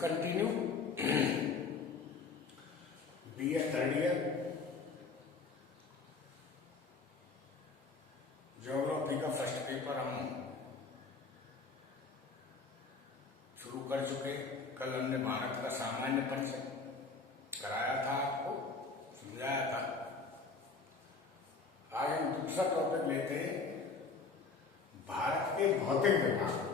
continue. BA third year, geography का first paper हम शुरू कर चुके। कल हमने भारत का सामान्य परिचय कराया था, आपको समझाया था। आज हम दूसरा टॉपिक लेते हैं, भारत के भौतिक विभाग।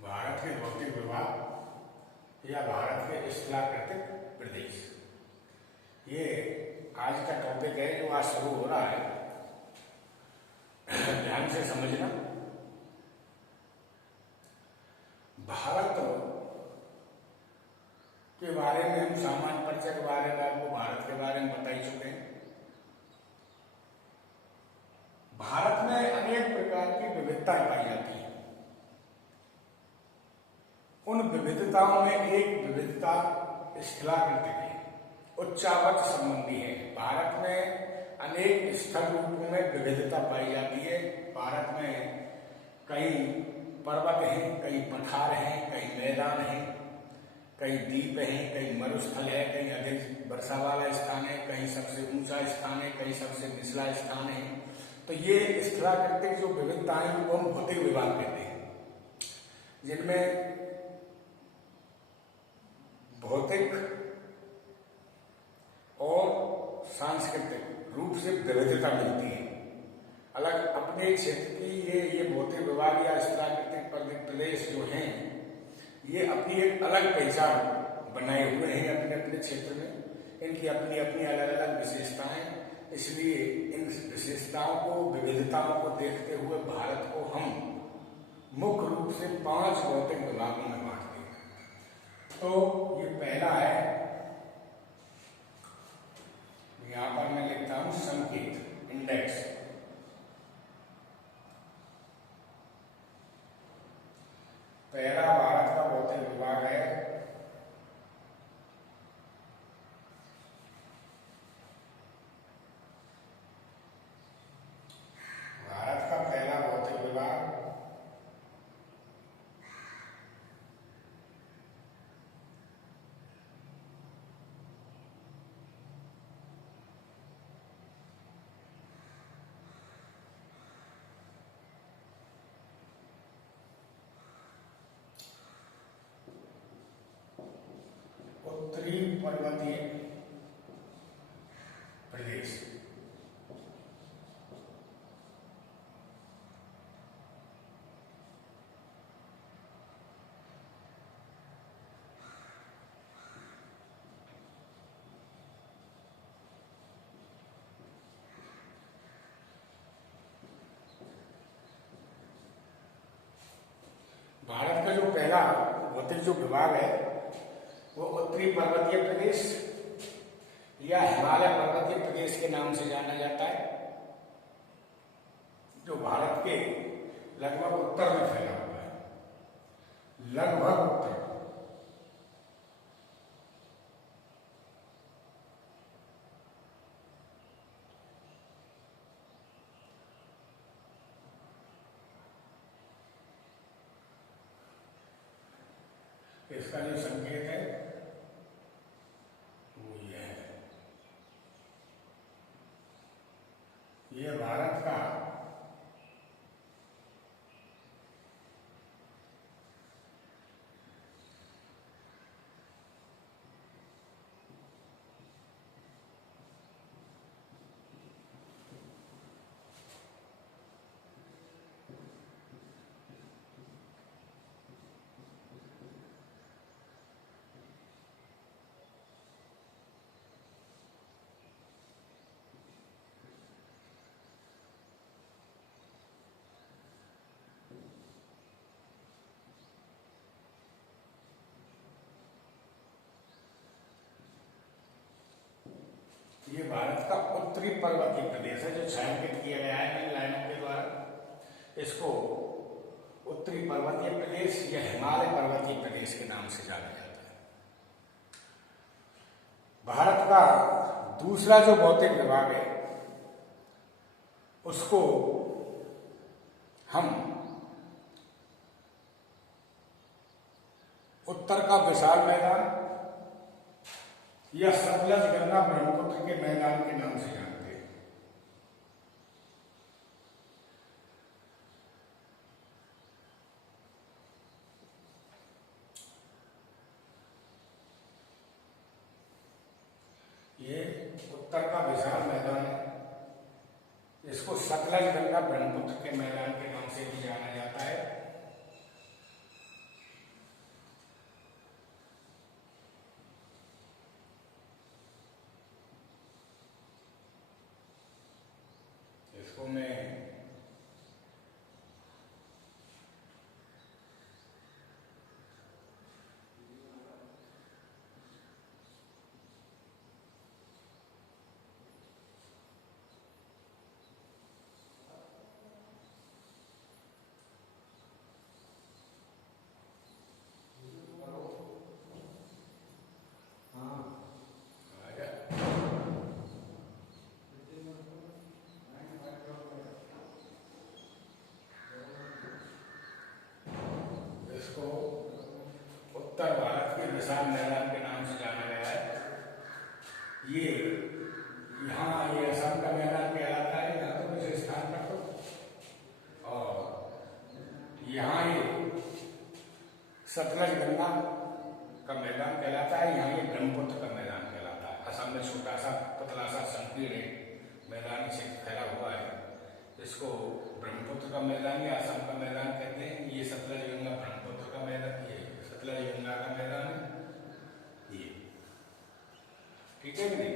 भारत के भौतिक विभाग या भारत के स्थलाकृतिक प्रदेश, ये आज का टॉपिक है जो आज शुरू हो रहा है। ध्यान से समझना। भारत के बारे में हम सामान्य परिचय के बारे में आपको भारत के बारे में बता ही चुके हैं। भारत में अनेक प्रकार की विविधताएं पाई जाती हैं। उन विविधताओं में एक विविधता स्थलाकृतिक है, उच्चावच संबंधी है। भारत में अनेक स्थल रूपों में विविधता पाई जाती है। भारत में कई पर्वत हैं, कई पठार हैं, कई मैदान हैं, कई द्वीप हैं, कई मरुस्थल है, कई अधिक वर्षा वाला स्थान है, कई सबसे ऊंचा स्थान है, कई सबसे निचला स्थान है। तो ये स्थलाकृतिक जो विविधताएं वो हम भौतिक विभाग कहते हैं, जिनमें भौतिक और सांस्कृतिक रूप से विविधता मिलती है। अलग अपने क्षेत्र की ये भौतिक विभाग या स्थलाकृतिक प्रदेश जो हैं, ये अपनी एक अलग पहचान बनाए हुए हैं अपने अपने क्षेत्र में। इनकी अपनी अपनी अलग अलग विशेषताएं, इसलिए इन विशेषताओं को, विविधताओं को देखते हुए भारत को हम मुख्य रूप से 5 भौतिक विभागों में बांटते हैं। तो ये पहला है, यहां पर मैं लिखता हूं संकेत, इंडेक्स। पहला भारत का भौतिक विभाग है भारत का पहला भौतिक विभाग उत्तरी पर्वतीय प्रदेश। भारत का जो पहला भौतिक जो विभाग है वो उत्तरी पर्वतीय प्रदेश या हिमालय पर्वतीय प्रदेश के नाम से जाना जाता है, जो भारत के लगभग उत्तर में फैला हुआ है, लगभग उत्तर। इसका जो संकेत है वो ये है। ये भारत का उत्तरी पर्वतीय प्रदेश है जो छायांकित किया गया है इन लाइनों के द्वारा। इसको उत्तरी पर्वतीय प्रदेश या हिमालय पर्वतीय प्रदेश के नाम से जाना जाता है। भारत का दूसरा जो भौतिक विभाग है उसको हम उत्तर का विशाल मैदान या सतलज गंगा ब्रह्मपुत्र के मैदान के नाम से जानते हैं। ये उत्तर का विशाल मैदान है, इसको सतलज गंगा ब्रह्मपुत्र के मैदान के नाम से भी जाना जाता है। इसको मैं उत्तर भारत के विशाल मैदान के नाम से जाना गया है। ये यहाँ ये असम का मैदान कहलाता है, यहाँ तो किसी स्थान पर तो, और यहाँ ये सतलज गंगा का मैदान कहलाता है, यहाँ ये ब्रह्मपुत्र का मैदान कहलाता है। असम में छोटा सा पतला सा संकीर्ण मैदान क्षेत्र फैला हुआ है, इसको ब्रह्मपुत्र का मैदान या असम का मैदान कहते हैं। ये सतलज गंगा ब्रह्मपुत्र का मैदान, ये सतलज गंगा का मैदान है ये, ठीक है कि नहीं?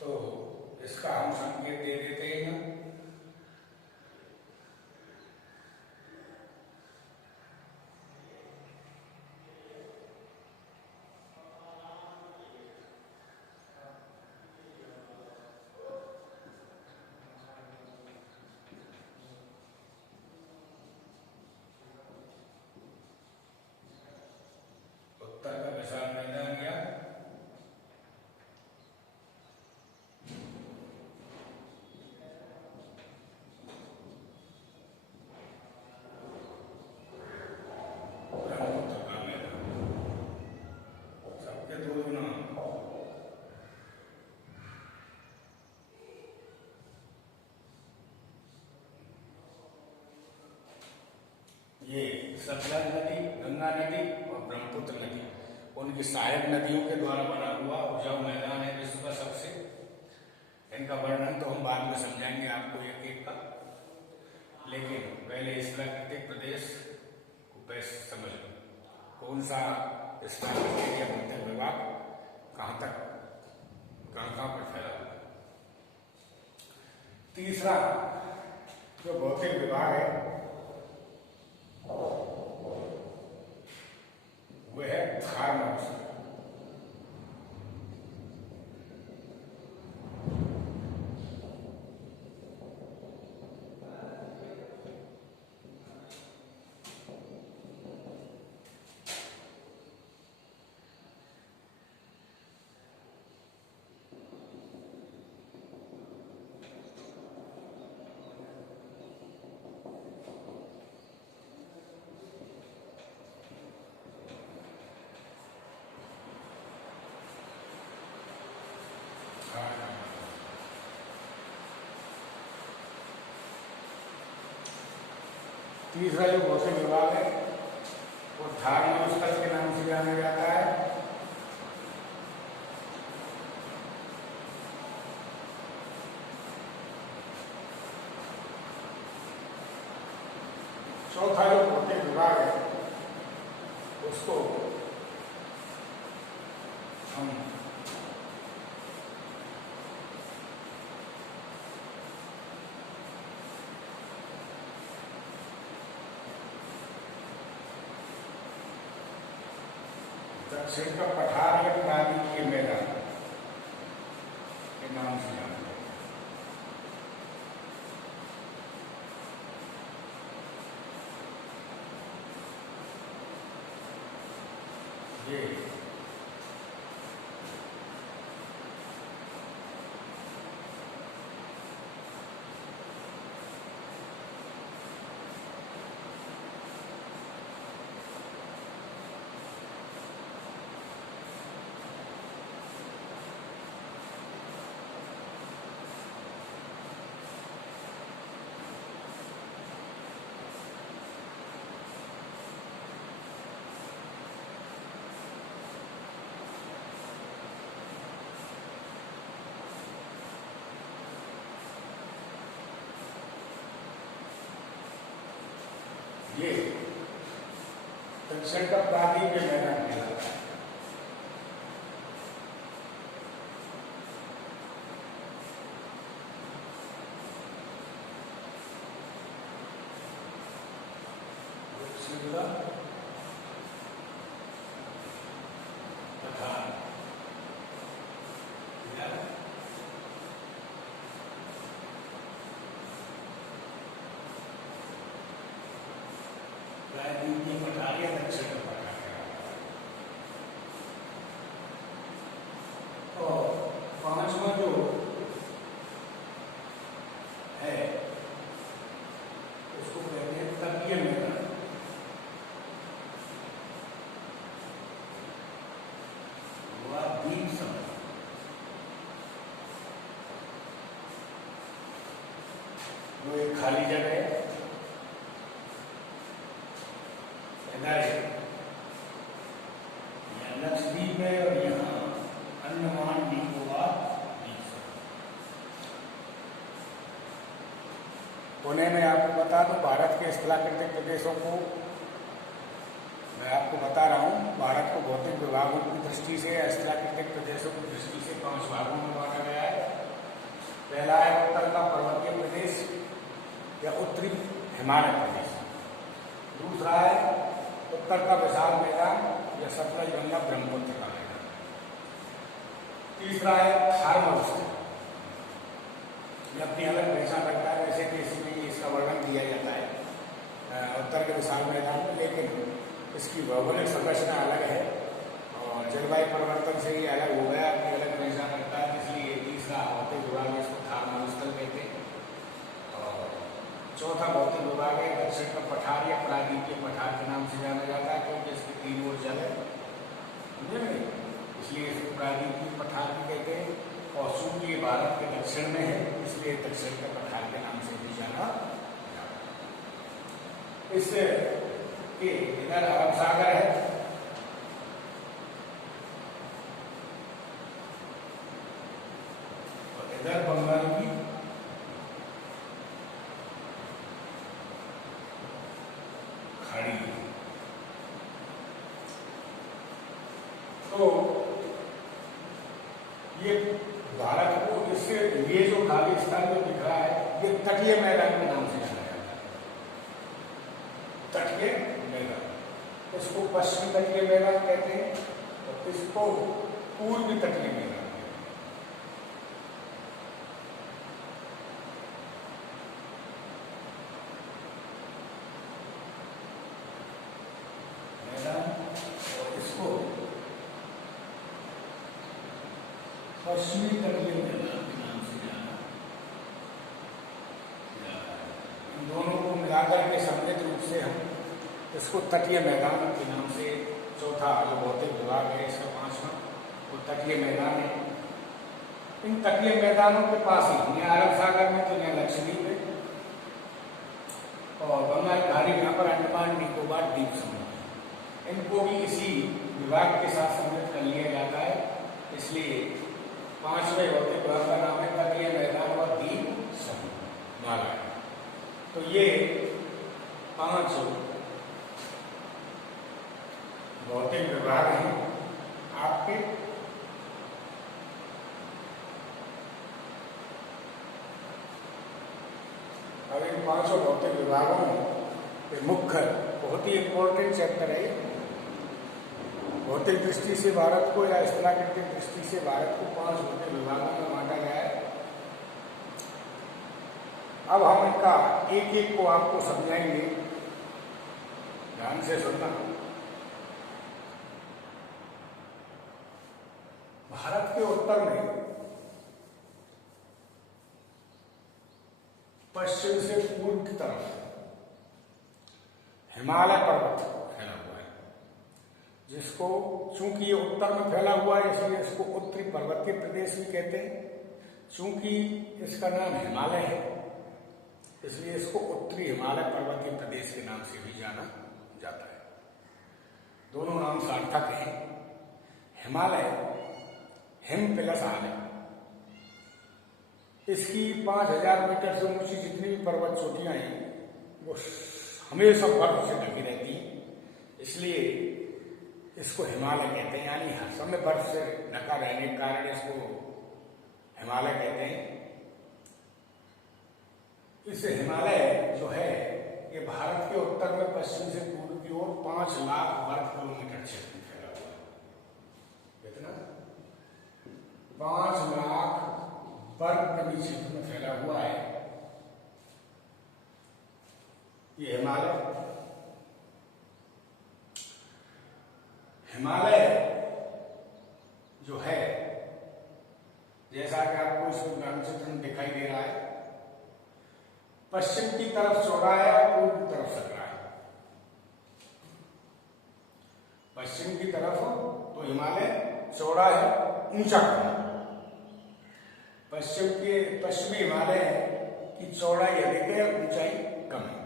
तो इसका हम संकेत दे देते हैं। उत्तर का विशाल मैदान या ब्रह्मपुत्र का मैदान, सबके दो नाम। ये सतलज नदी, गंगा नदी और ब्रह्मपुत्र नदी उनकी सहायक नदियों के द्वारा बना हुआ उपजाऊ मैदान है विश्व का सबसे। इनका वर्णन तो हम बाद में समझाएंगे आपको एक एक का, लेकिन पहले इस प्राकृतिक प्रदेश को बस समझ लो। कौन सा इसका मध्य विभाग कहाँ तक कहाँ पर फैला हुआ है। तीसरा जो भौतिक विभाग है वह है थर्मोस। तीसरा जो भौतिक विभाग है वो थर्मोस्टेट के नाम से जाना जाता है। चौथा जो भौतिक विभाग है उसको हम दक्षिण का पठार या प्रांतीय मैदान के नाम से जानते हैं। ये ये दक्षिण का प्रांतीय के मैदान कहलाता है। दक्षिण का पठार प्रायद्वीपीय पठार या दक्षिण का पठार है। और पांचवा जो है उसको कहते हैं तटीय मैदान। द्वीप समूह वो एक खाली जगह है, लक्षद्वीप है और यहाँ अंडमान निकोबार द्वीप समूह। पुणे में आपको बता दूं, भारत के स्थलाकृतिक प्रदेशों को मैं आपको बता रहा हूँ, भारत को भौतिक विभागों की दृष्टि से या स्थलाकृतिक प्रदेशों की दृष्टि से 5 भागों में बांटा गया है। पहला है उत्तर का पर्वतीय प्रदेश या उत्तरी हिमालय प्रदेश। दूसरा है उत्तर का विशाल मैदान या सतलज गंगा ब्रह्मपुत्र का मैदान। तीसरा है थार मरुस्थल, ये अपनी अलग पहचान रखता है, वैसे कि इसमें इसका वर्णन दिया जाता है उत्तर के विशाल मैदान में, लेकिन इसकी भौगोलिक संरचना अलग है और जलवायु परिवर्तन से ये अलग हो गया, अपनी अलग पहचान रखता है, इसलिए तीसरा भौतिक विभाग में इसको थार मरुस्थल कहते हैं। और चौथा भौतिक विभाग है दक्षिण का पठार या प्रायद्वीपीय पठार के नाम से जाना जाता है, क्योंकि इसके 3 ओर जल है, इसलिए इसको प्रायद्वीपीय पठार भी कहते हैं। और चूंकि ये भारत के दक्षिण में है, इसलिए दक्षिण के पठार के नाम से भी जाना जाता है। इससे इधर अरब सागर है और इधर बंगाल की खाड़ी। तो ये भारत को इससे ये जो खाली स्थान जो दिख रहा है, ये तटीय मैदान के नाम से जाना जाता है। तटीय मैदान, इसको पश्चिमी तटीय मैदान कहते हैं और इसको पूर्वी तटीय मैदान कहते हैं। मैदान और इसको पश्चिमी तटीय मैदान के नाम से जाना जाता है। इन दोनों को मिलाकर के सम्मिलित रूप से हम इसको तटीय मैदान के नाम से, चौथा जो भौतिक विभाग है इसका 5वां, वो तटीय मैदान है। इन तटीय मैदानों के पास ही यहाँ अरब सागर में तो यहाँ लक्षद्वीप है और बंगाल खाड़ी, यहाँ पर अंडमान निकोबार द्वीप समूह है। इनको भी इसी विभाग के साथ सम्मिलित कर लिया जाता है, इसलिए 5वें भौतिक विभाग का नाम है तटीय मैदान और द्वीप समूह माला। तो ये 5 भौतिक विभाग हैं आपके। अब इन 5 भौतिक विभागों में मुख्य बहुत ही इंपॉर्टेंट चैप्टर है। भौतिक दृष्टि से भारत को या स्थलाकृतिक दृष्टि से भारत को 5 भौतिक विभागों में बांटा गया है। अब हम इनका एक एक को आपको समझाएंगे, ध्यान से सुनना। उत्तर में पश्चिम से पूर्व की तरफ हिमालय पर्वत फैला हुआ है, जिसको चूंकि ये उत्तर में फैला हुआ है इसलिए इसको उत्तरी पर्वतीय प्रदेश भी कहते हैं। चूंकि इसका नाम हिमालय है इसलिए इसको उत्तरी हिमालय पर्वतीय प्रदेश के नाम से भी जाना जाता है। दोनों नाम सार्थक हैं। हिमालय हिम प्लस आलय, इसकी 5000 मीटर से ऊंची जितनी भी पर्वत चोटियां हैं वो हमेशा बर्फ से ढकी रहती हैं, इसलिए इसको हिमालय कहते हैं। यानी हर समय बर्फ से ढका रहने के कारण इसको हिमालय कहते हैं। इस हिमालय जो है ये भारत के उत्तर में पश्चिम से पूर्व की ओर 5 लाख वर्ग किलोमीटर क्षेत्र में फैला हुआ है। कितना? 5 लाख वर्ग किमी क्षेत्र में फैला हुआ है ये हिमालय। हिमालय जो है जैसा कि आपको इस मानचित्र में दिखाई दे रहा है, पश्चिम की तरफ चौड़ा है और पूर्व की तरफ सकरा है। पश्चिम की तरफ तो हिमालय चौड़ा है, ऊंचा है। पश्चिमी हिमालय की चौड़ाई अधिक है, ऊंचाई कम है,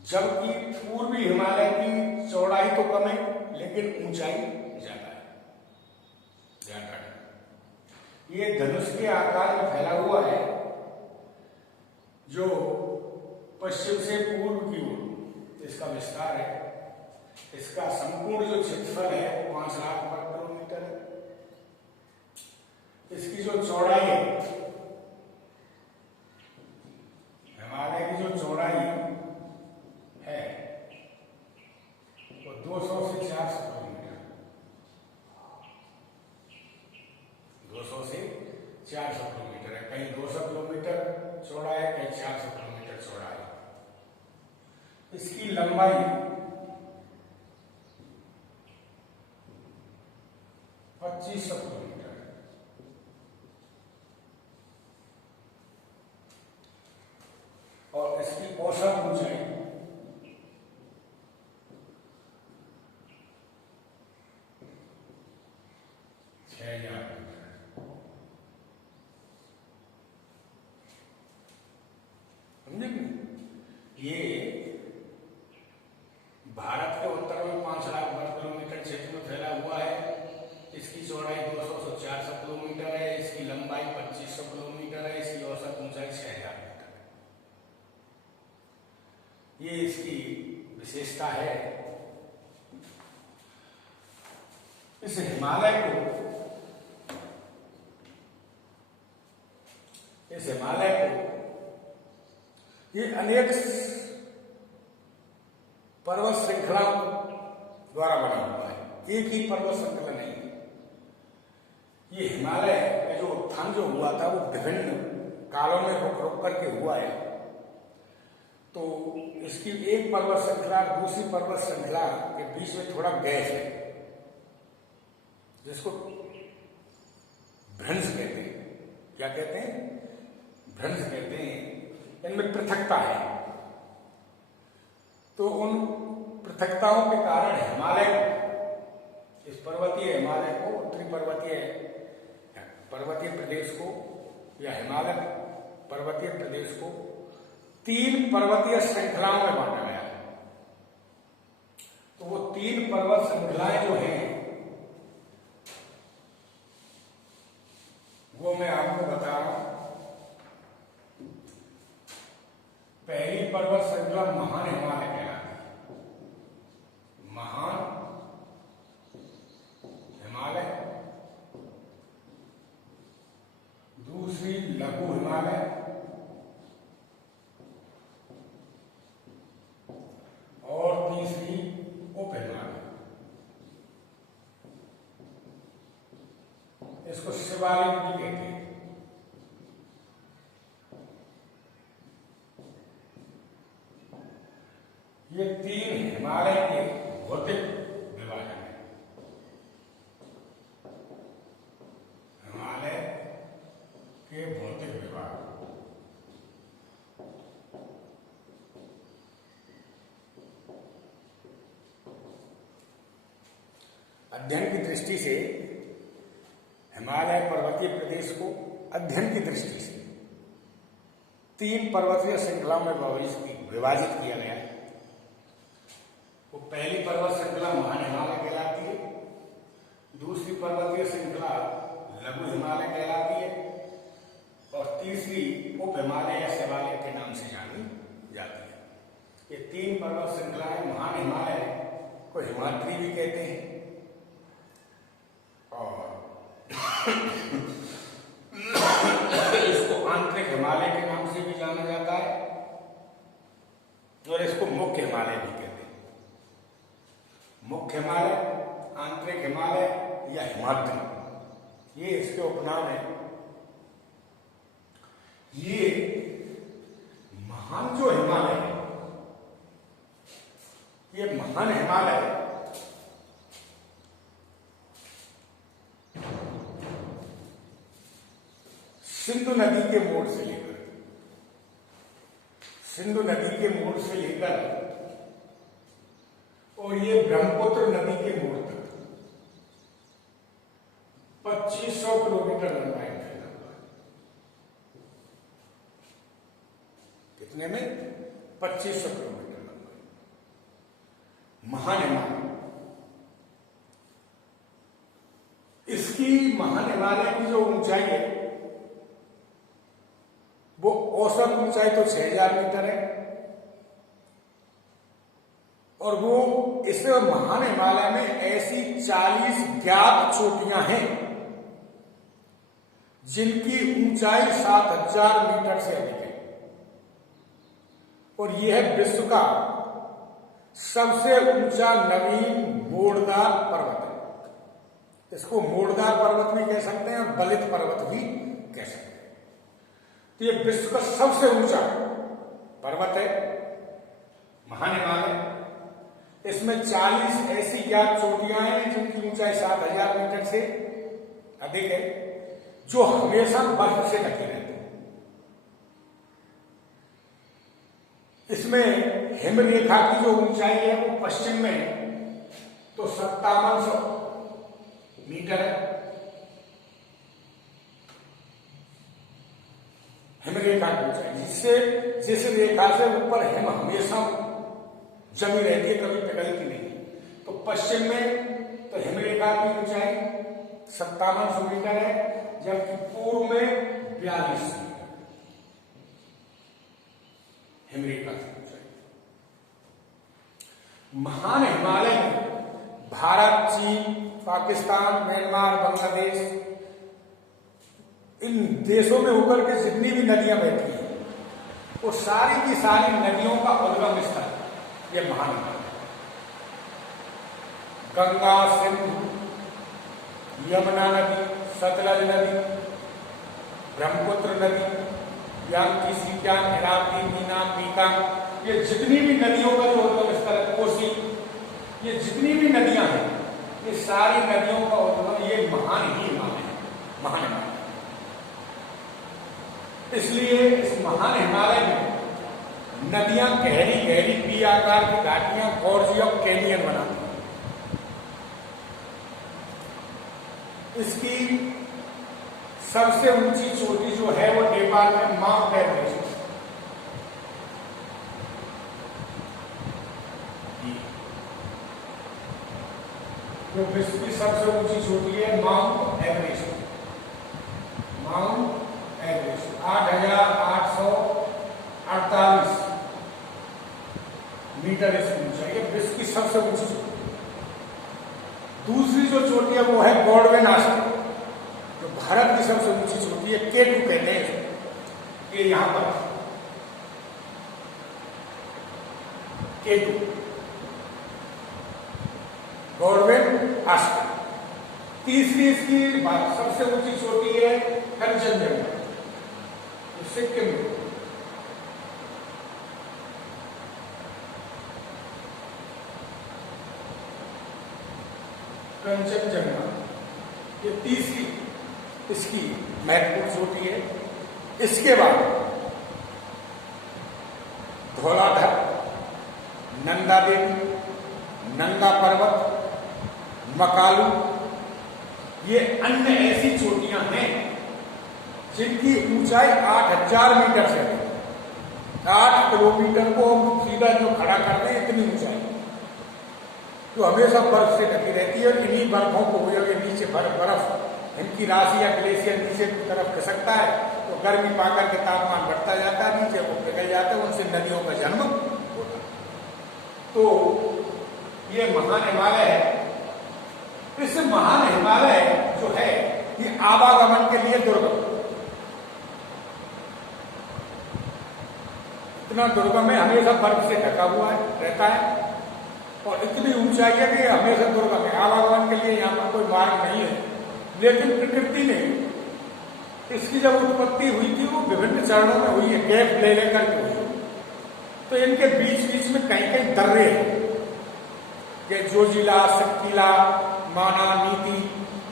जबकि पूर्वी हिमालय की चौड़ाई तो कम है लेकिन ऊंचाई ज्यादा है। ध्यान रखें, ये धनुष के आकार में फैला हुआ है जो पश्चिम से पूर्व की ओर इसका विस्तार है। इसका संपूर्ण जो क्षेत्रफल है वो 5 लाख वर्ग किलोमीटर है। इसकी जो चौड़ाई है, हिमालय की जो चौड़ाई है वो 200 से 400 किलोमीटर, 200 से 400 किलोमीटर है। कहीं 200 किलोमीटर चौड़ा है, कहीं 400 किलोमीटर चौड़ा है। इसकी लंबाई 2500 किलोमीटर है। और इसकी औसत ऊंचाई 6000 मीटर है। ये भारत के उत्तर में 5 लाख वर्ग किलोमीटर क्षेत्र में फैला हुआ है। इसकी चौड़ाई 200 से 400 किलोमीटर है, इसकी लंबाई 2500 किलोमीटर है, इसकी औसत ऊंचाई 6000 मीटर है। ये इसकी विशेषता है। इस हिमालय को ये अनेक पर्वत श्रृंखला द्वारा बना हुआ है, एक ही पर्वत श्रृंखला नहीं है। ये हिमालय का जो उत्थान जो हुआ था वो विभिन्न कालों में रुक रुक करके हुआ है। तो इसकी एक पर्वत श्रृंखला दूसरी पर्वत श्रृंखला के बीच में थोड़ा गैप है, जिसको भ्रंश कहते हैं। क्या कहते हैं? भ्रंश कहते हैं। इनमें पृथकता है, तो उन पृथकताओं के कारण हिमालय को, इस पर्वतीय हिमालय को, उत्तरी पर्वतीय प्रदेश को या हिमालय पर्वतीय प्रदेश को 3 पर्वतीय श्रृंखलाओं में बांटा गया है। तो वो 3 पर्वत श्रृंखलाएं जो हैं वो मैं आपको बता रहा हूं। पहली पर्वत श्रृंखला महान हिमालय कहलाती है। महान हिमालय, दूसरी लघु हिमालय, और तीसरी उप हिमालय। इसको शिवालिक भी कहते हैं। ये 3 हिमालय के भौतिक विभाजन है। अध्ययन की दृष्टि से हिमालय पर्वतीय प्रदेश को अध्ययन की दृष्टि से 3 पर्वतीय श्रृंखला में विभाजित किया गया है। वो पहली पर्वत श्रृंखला महान हिमालय कहलाती है, दूसरी पर्वतीय श्रृंखला लघु हिमालय कहलाती है और तीसरी उप हिमालय या शिवालय के नाम से जानी जाती है। ये 3 पर्वत श्रृंखलाएं महान हिमालय को हिमाद्री भी कहते हैं और इसको आंतरिक हिमालय के नाम से भी जाना जाता है और इसको मुख्य हिमालय भी कहते हैं। मुख्य हिमालय, आंतरिक हिमालय या हिमाद्री, ये इसके उपनाम है। ये महान जो हिमालय है, ये महान हिमालय सिंधु नदी के मोड़ से लेकर और ये ब्रह्मपुत्र नदी के मोड़ तक 2500 किलोमीटर लंबाई फैला हुआ है। कितने में? 2500 किलोमीटर लंबाई। महान हिमालय, इसकी महान हिमालय की जो ऊंचाई है वो औसत ऊंचाई तो 6000 मीटर है और वो इस महान हिमालय में ऐसी 40 ज्ञात चोटियां हैं जिनकी ऊंचाई 7000 मीटर से अधिक है और यह विश्व का सबसे ऊंचा नवीन मोड़दार पर्वत है। इसको मोड़दार पर्वत भी कह सकते हैं और बलित पर्वत भी कह सकते हैं। तो ये विश्व का सबसे ऊंचा पर्वत है महान हिमालय। इसमें 40 ऐसी ज्ञात चोटियां हैं जिनकी ऊंचाई 7000 मीटर से अधिक है, जो हमेशा बर्फ से ढकी रहती है। इसमें हिमरेखा की जो ऊंचाई है वो पश्चिम में तो 5700 मीटर है। हिमरेखा की ऊंचाई जिस रेखा से ऊपर हिम हमेशा जमी रहती है, कभी पिघलती नहीं। तो पश्चिम में तो हिमरेखा की ऊंचाई 5700 मीटर है, जबकि पूर्व में 4200 मीटर हिमरेखा की ऊंचाई। महान हिमालय में भारत, चीन, पाकिस्तान, म्यांमार, बांग्लादेश, इन देशों में होकर के जितनी भी नदियां बहती हैं वो सारी की सारी नदियों का उद्गम स्थल ये महान हिमालय। गंगा, सिंधु, यमुना नदी, सतलज नदी, ब्रह्मपुत्र नदी, यामची, सीचान, इरावती, मीना, पीकांग, ये जितनी भी नदियों का जो उद्गम स्थल है, कोसी, ये जितनी भी नदियां हैं ये सारी नदियों का उद्गम ये महान ही हिमालय है, महान हिमालय। इसलिए इस महान हिमालय में नदियां गहरी गहरी पी आकार की घाटियां, गॉर्ज और कैनियन बनाती हैं। इसकी सबसे ऊंची चोटी जो है वो नेपाल में माउंट एवरेस्ट है। जो विश्व की सबसे ऊंची चोटी है Mount Everest, Mount Everest 8848 metre इसकी ऊंचाई है, विश्व की सबसे ऊंची चोटी। दूसरी जो चोटी है वो है गॉडविन आश्रम, जो भारत की सबसे ऊंची चोटी है, K2 कहते हैं। ये यहां पर K2 गॉडविन आश्रम। तीसरी इसकी सबसे ऊंची चोटी है कंचनजंगा, सिक्किम में। कंचनजंगा ये तीसरी इसकी महत्वपूर्ण चोटी है। इसके बाद धौलाधर, नंदा देवी, नंदा पर्वत, मकालू, ये अन्य ऐसी चोटियां हैं जिनकी ऊंचाई 8,000 मीटर से है। 8 किलोमीटर को हम सीधा जो खड़ा करते हैं इतनी ऊंचाई, तो हमेशा बर्फ से ढकी रहती है। और इन्हीं बर्फों को ये नीचे बर्फ इनकी राशि या ग्लेशियर नीचे की तरफ खिसकता है, तो गर्मी पाकर के तापमान बढ़ता जाता है, नीचे वो पिघल जाता है, उनसे नदियों का जन्म होता है। तो ये महान हिमालय है। इस महान हिमालय जो है ये आवागमन के लिए दुर्गम, इतना दुर्गम है, हमेशा बर्फ से ढका हुआ है रहता है, और इतनी ऊंचाई है कि हमेशा दुर्गम है। आवागमन के लिए यहाँ पर कोई मार्ग नहीं है। लेकिन प्रकृति ने इसकी जब उत्पत्ति हुई थी वो विभिन्न चरणों में हुई है, गैप ले लेकर के हुई। तो इनके बीच बीच में कहीं कहीं दर्रे हैं, ये जोजिला, शक्तिला, माना, नीति,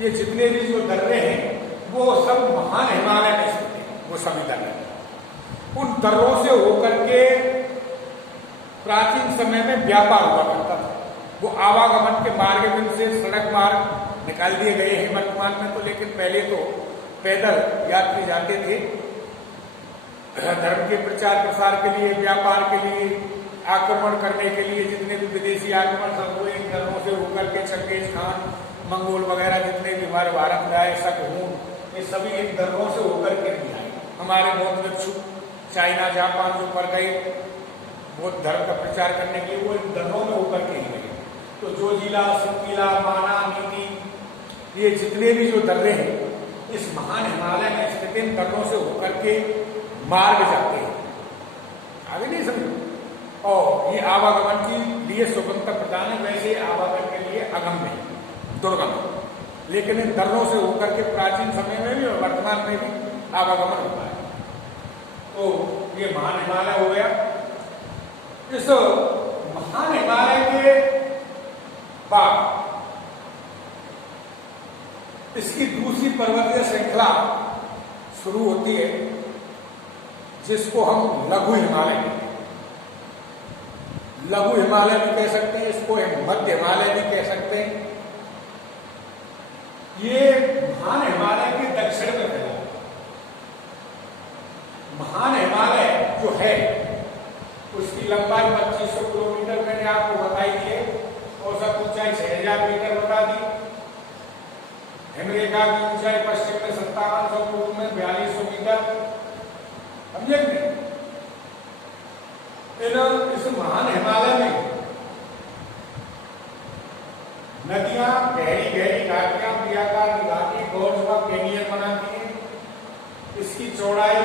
ये जितने भी जो दर्रे हैं वो सब महान हिमालय में स्थित हैं। वो सभी दर्रे उन दर्रों से होकर के प्राचीन समय में व्यापार हुआ करता था। वो आवागमन के मार्ग में से सड़क मार्ग निकाल दिए गए हैं वर्तमान में तो, लेकिन पहले तो पैदल यात्री जाते थे धर्म के प्रचार प्रसार के लिए, व्यापार के लिए, आक्रमण करने के लिए। जितने भी विदेशी आक्रमण सब हुए इन धर्मों से होकर के, चंगेज खान, मंगोल वगैरह जितने भी हमारे भारत में आए, शकहून, ये सभी इन धर्मों से होकर के नहीं आए। हमारे बौद्ध भिक्षु चाइना, जापान जो पर गए बौद्ध धर्म का प्रचार करने के लिए, वो इन धर्मों में होकर के ही गए। तो जोजिला, शक्तिला, माना, नीति, ये जितने भी जो दर्रे हैं इस महान हिमालय में स्थित इन दर्रों से होकर के मार्ग जाते हैं, आगे नहीं समझो। और ये आवागमन के लिए स्वतंत्रता प्रदान है, वैसे आवागमन के लिए अगम्य है, दुर्गम है। लेकिन इन दर्रों से होकर के प्राचीन समय में भी और वर्तमान में भी आवागमन होता है। तो ये महान हिमालय हो गया। इस महान हिमालय के बाद इसकी दूसरी पर्वतीय श्रृंखला शुरू होती है जिसको हम लघु हिमालय कहते हैं। लघु हिमालय भी कह सकते हैं, इसको हम मध्य हिमालय भी कह सकते हैं। ये महान हिमालय के दक्षिण में फैला। महान हिमालय जो है उसकी लंबाई 2500 किलोमीटर मैंने आपको बताई है, औसत ऊंचाई 6000 मीटर बता दी। हिमरेखा की ऊंचाई पश्चिम में 5700, पूर्व में 4200 मीटर। समझे? इस महान हिमालय में नदियां गहरी गहरी घाटियां, क्रियाकार घाटी, गौर व कैनियन बनाती हैं। इसकी चौड़ाई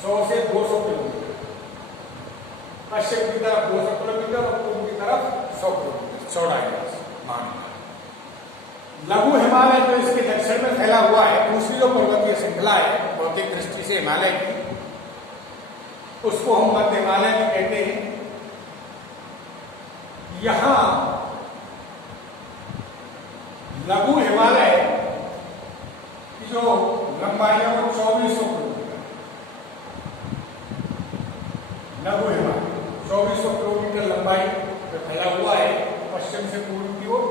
100 से 200 किलोमीटर, पश्चिम की तरफ 200 किलोमीटर और पूर्व की तरफ 100 किलोमीटर चौड़ाई मान। लघु हिमालय जो इसके दक्षिण में फैला हुआ है, दूसरी जो पर्वतीय श्रृंखला है भौतिक दृष्टि से हिमालय की, उसको हम मध्य हिमालय भी कहते हैं। यहां लघु हिमालय की जो लंबाई है वो 2400 किलोमीटर। लघु हिमालय 2400 किलोमीटर लंबाई में फैला हुआ है पश्चिम से पूर्व की ओर।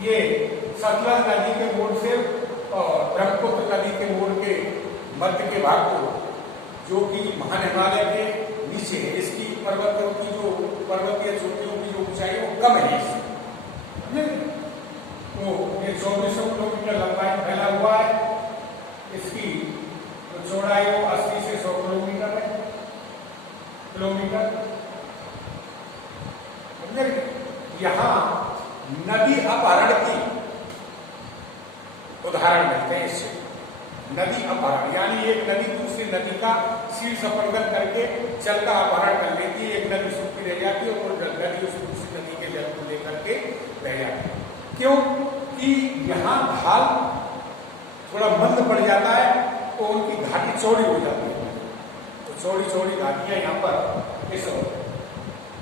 ये सतलज नदी के मोड़ से और ब्रह्मपुत्र नदी के मोड़ के मध्य के भाग को, जो कि महान हिमालय के नीचे है, इसकी पर्वतों की जो पर्वतीय चोटियों की जो ऊंचाई है वो कम है इससे। तो ये 2400 किलोमीटर लंबाई में फैला हुआ है। इसकी तो चौड़ाई 80 से 100 किलोमीटर है। यहाँ नदी अपहरण की उदाहरण मिलते हैं इससे। नदी अपहरण यानी एक नदी दूसरी नदी का शीर्ष अपरदन करके जल का अपहरण कर लेती है। एक नदी सूखी रह जाती है और नदी उस दूसरी नदी के जल को लेकर के रह जाती है। क्यों कि यहाँ ढाल थोड़ा मंद पड़ जाता है तो उनकी घाटी चौड़ी हो जाती है। तो चौड़ी चौड़ी घाटियां यहाँ पर इस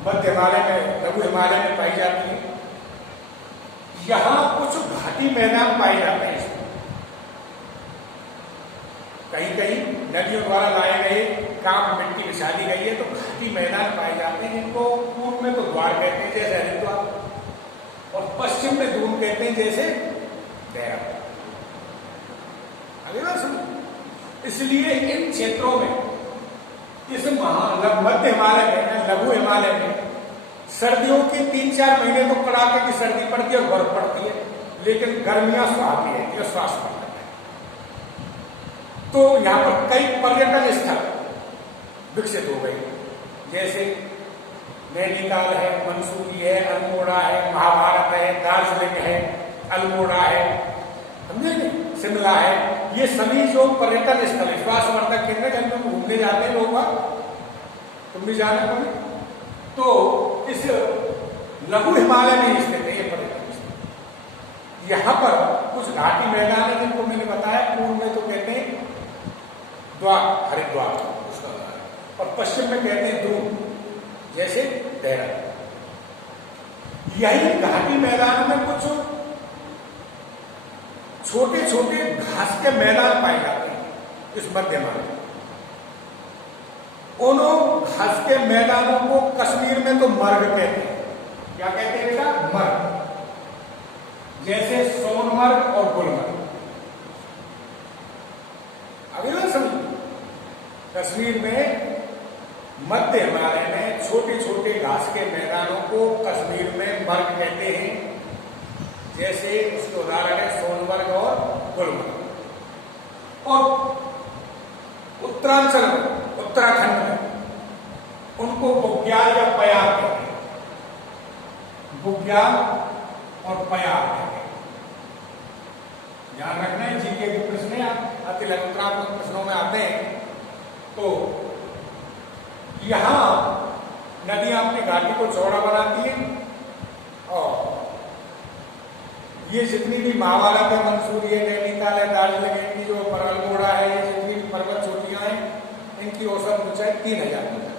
मध्य हिमालय में, लघु हिमालय में पाई जाती है। यहाँ कुछ घाटी मैदान पाए जाते हैं। कहीं कहीं नदियों द्वारा लाए गए काम मिट्टी बिछा दी गई है तो घाटी मैदान पाए जाते हैं, जिनको पूर्व में तो द्वार कहते हैं, जैसे हरिद्वार, जैसे देहरादून। अगली बात सुनो, इसलिए इन क्षेत्रों में, इस मध्य हिमालय में, लघु हिमालय में सर्दियों की 3-4 महीने तो कड़ाके की सर्दी पड़ती है और बर्फ पड़ती है, लेकिन गर्मियां सुहावनी रहती है, श्वास बनता है। तो यहां पर कई पर्यटन स्थल विकसित हो गए, जैसे नैनीताल है, मंसूरी है, अल्मोड़ा है, महाभारत है, दार्जिलिंग है, अल्मोड़ा है, समझे नहीं, शिमला है। ये सभी जो पर्यटन स्थल है, श्वासवर्धक केंद्र, जब हम घूमने जाते हैं लोग, तुम भी जाना कभी, तो इस लघु हिमालय में स्थित है ये पर्यटन स्थल। यहाँ पर कुछ घाटी मैदान है जिनको मैंने बताया, पूर्व में तो कहते हैं द्वार, हरिद्वार उसका, और पश्चिम में कहते हैं ध्रुव, जैसे देहरादून। यही घाटी मैदान में कुछ छोटे छोटे घास के मैदान पाए जाते हैं इस मध्य में। उन घास के मैदानों को कश्मीर में तो मर्ग कहते हैं। क्या कहते हैं बेटा? मर्ग। जैसे सोनमर्ग और गुलमर्ग। अभी ना समझ, कश्मीर में मध्य हिमालय में छोटे छोटे घास के मैदानों को कश्मीर में मर्ग कहते हैं। जैसे उसके उदाहरण है सोनमर्ग और गुलमर्ग। और उत्तरांचल में, उत्तराखंड में उनको बुग्याल या पयार कहते हैं। बुग्याल और पयार कहते हैं। ध्यान रखना है, जीके के प्रश्न अति लघुत्रात्मक प्रश्नों में आते हैं। तो यहां नदियां अपनी घाटी को चौड़ा बनाती हैं, और ये जितनी भी महाभारत है, मंसूरी है, नैनीताल है, दार्जिलिंग है, इनकी जो अल्मोड़ा है, ये जितनी भी पर्वत चोटियां हैं, इनकी औसत ऊंचाई 3000 मीटर है।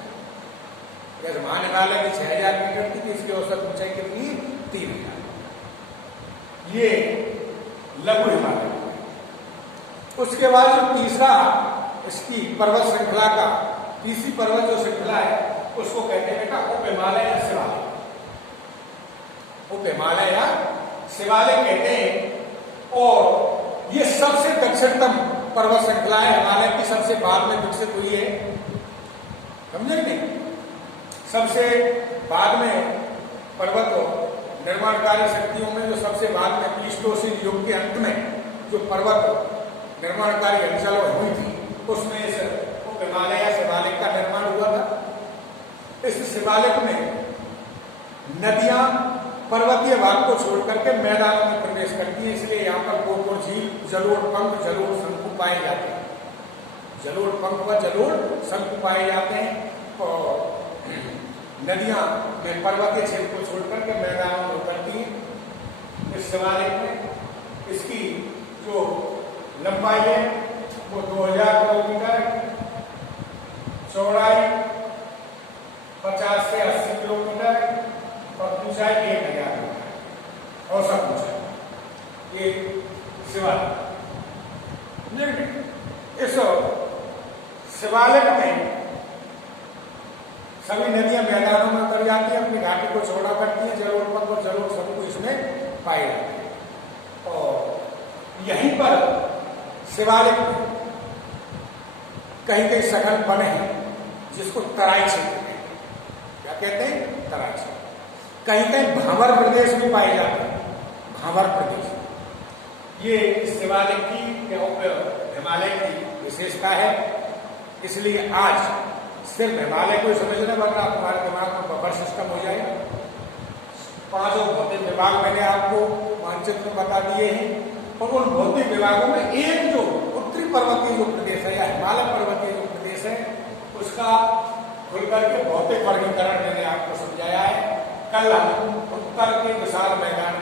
जैसे महाहिमालय की 6000 मीटर थी, इसकी औसत ऊंचाई कितनी? 3000। ये लघु हिमालय। उसके बाद जो तीसरा इसकी पर्वत श्रृंखला का तीसरी पर्वत जो श्रृंखला है, उसको कहते हैं बेटा उप हिमालय या शिवालय। उप हिमालय या शिवालय कहते हैं। और ये सबसे दक्षिणतम पर्वत श्रृंखला है, हिमालय की सबसे बाद में विकसित हुई है, समझे नहीं? सबसे बाद में पर्वत निर्माणकारी शक्तियों में जो सबसे बाद में प्लीस्टोसीन युग के अंत में जो पर्वत निर्माणकारी हलचल हुई थी, उसमें इस उप हिमालय या शिवालिक का निर्माण हुआ था। इस शिवालिक में नदियां पर्वतीय भाग को छोड़कर के मैदानों में प्रवेश करती है, इसलिए यहाँ पर गोपुर झील, जलोढ़ पंख, जलोढ़ शंकु पाए जाते हैं। जलोढ़ पंख व जलोढ़ शंकु पाए जाते हैं। और नदियां में पर्वतीय क्षेत्र को छोड़कर के मैदानों में उतरती हैं। इस शिवालिक में इसकी जो लंबाई है वो 2000 किलोमीटर, चौड़ाई 50 से 80 किलोमीटर और ऊंचाई 1000 मीटर औसत ऊंचाई। ये शिवालिक। इस शिवालिक में सभी नदियां मैदानों में उतर जाती हैं, अपनी घाटी को चौड़ा करती हैं, जलोढ़ पंख और जलोढ़ शंकु इसमें पाए जाते हैं। और यहीं पर शिवालिक में कहीं कहीं सघन बने हैं, जिसको तराई क्षेत्र कहते हैं। क्या कहते हैं? तराई क्षेत्र। कहीं कहीं भांवर प्रदेश भी पाए जाते हैं। भांवर प्रदेश ये शिवालिक की हिमालय की विशेषता है। इसलिए आज सिर्फ हिमालय को समझना, वरना तुम्हारे दिमाग में बफर सिस्टम हो जाएगा। 5 भौतिक विभाग मैंने आपको मानचित्र में बता दिए हैं, और उन भौतिक विभागों में एक जो उत्तरी पर्वतीय जो प्रदेश है या हिमालय पर्वतीय जो प्रदेश है, उसका खुलकर के भौतिक वर्गीकरण मैंने आपको समझाया है। कल हम उत्तर के विशाल मैदान